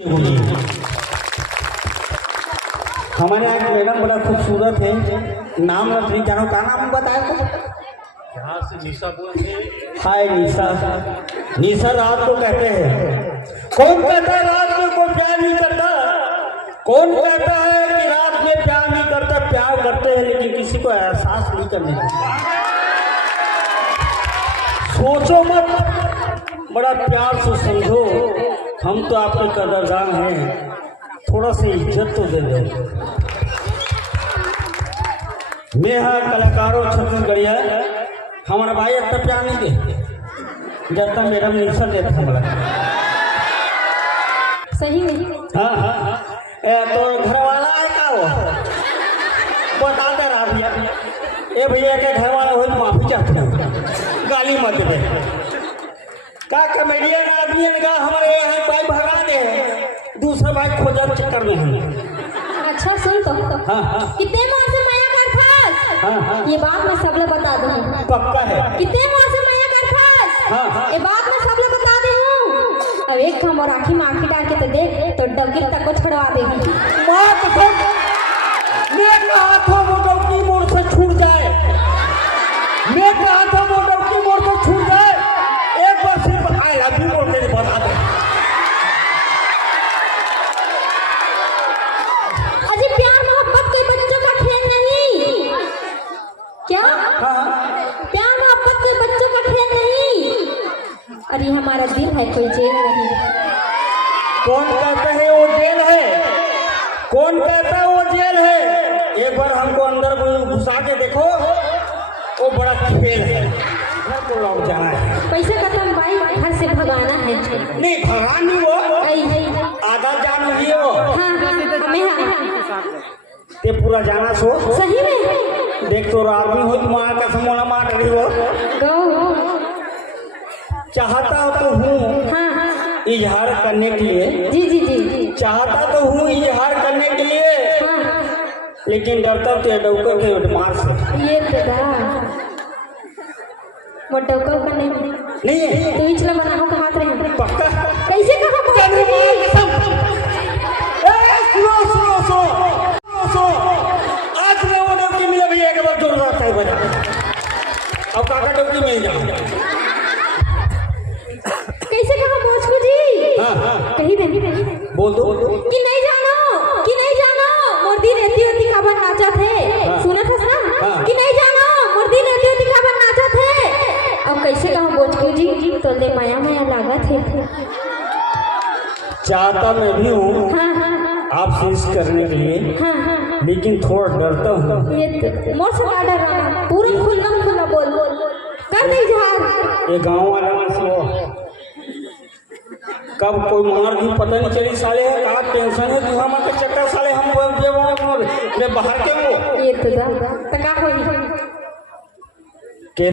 हमारे यहाँ की मैडम बड़ा खूबसूरत है, नाम नहीं जानो, का नाम बताया को? यहाँ से निशा बोलते हैं। हाय निशा। निशा रात को कहते हैं, कौन कहता है रात में कोई प्यार नहीं करता? कौन कहता है कि रात में प्यार नहीं करता? प्यार करते हैं लेकिन किसी को एहसास नहीं करने देते। सोचो मत, बड़ा प्यार से समझो, हम तो आपके कदरदान हैं, थोड़ा सा इज्जत तो दे दो। मैं हाँ कलाकारों छत्तीसगढ़िया, हमारा भाई इतना प्यार नहीं दे जब मैडम निशा देता हमारा। सही नहीं। हाँ हाँ हाँ, तो घर वाला है का वो बता दे रहा भैया, ए भैया के घर वाला हो माफी चाहते हैं, गाली मत दे। का कमेडियन आदमी का हमारे यहाँ भाई भगा दे, दूसरा भाई खोजा चक्कर में है। अच्छा सुन तो, हाँ हाँ कितने माह से माया कर था? हाँ हाँ, ये बात मैं सब लोग बता दूँ। पक्का है। कितने माह से माया कर था? हाँ हाँ, ये बात मैं सब लोग बता दे हूँ। अब एक हम और आखी माखी डाल के तो देख, तो डबकी तक को छुड़वा देगी। माँ कसम, मेरे हाथों वो डबकी मोड़ से छूट जाए, मेरे हाथों वो डबकी मोड़ से छूट जाए, एक बार सिर्फ आई लव यू बोल के बता दे। अजी प्यार मोहब्बत कोई बच्चों का खेल नहीं। क्या? प्यार मोहब्बत कोई बच्चों का खेल नहीं। अरे हमारा दिल है, कोई जेल नहीं। कौन कहता है वो जेल है? कौन कहता है वो जेल है? एक बार हमको अंदर घुसा के देखो, वो बड़ा खेल है, घर को लौट जाना है। पैसे खत्म भाई, घर से भगाना है। नहीं भगानी वो आधा जान लगी वो। हाँ हाँ, ते पूरा जाना सो सही में देख तो आदमी हो मार का समोना मार रही हो। चाहता तो हूँ हाँ हाँ, इजहार करने के लिए, जी जी जी, चाहता तो हूँ इजहार करने के लिए, हाँ, लेकिन डरता तो डौका के मार से। ये वो डौका का नहीं तो इचला बनाओ का हाथ रहे पक्का कैसे कहा आज मैं वो डौकी मिला भैया के बाद जोर रहता है बजा, अब काका डौकी मिल जाए। कैसे कहा भोजपू जी? हाँ हाँ, कही दे बोल दो कि नहीं जानो मुर्दी रहती होती खबर नाचा थे। हाँ, सुना था ना? हाँ, कि नहीं जानो मुर्दी रहती होती खबर नाचा थे। अब कैसे कहा भोजपू जी? तो ले माया माया लागा थे। चाहता मैं भी हूँ हाँ हाँ हाँ, आपसे इस करने के लिए, हाँ हाँ हाँ, लेकिन थोड़ा डरता हूँ। ये तो मोर से ज्यादा रहा, पूरा खुला बोल कर दे इजहार। ये गाँव वाला से वो कब कोई मार भी पता नहीं चली साले है, कहा टेंशन है दूसरा के चक्कर साले हम बाहर के वो ये तो का होई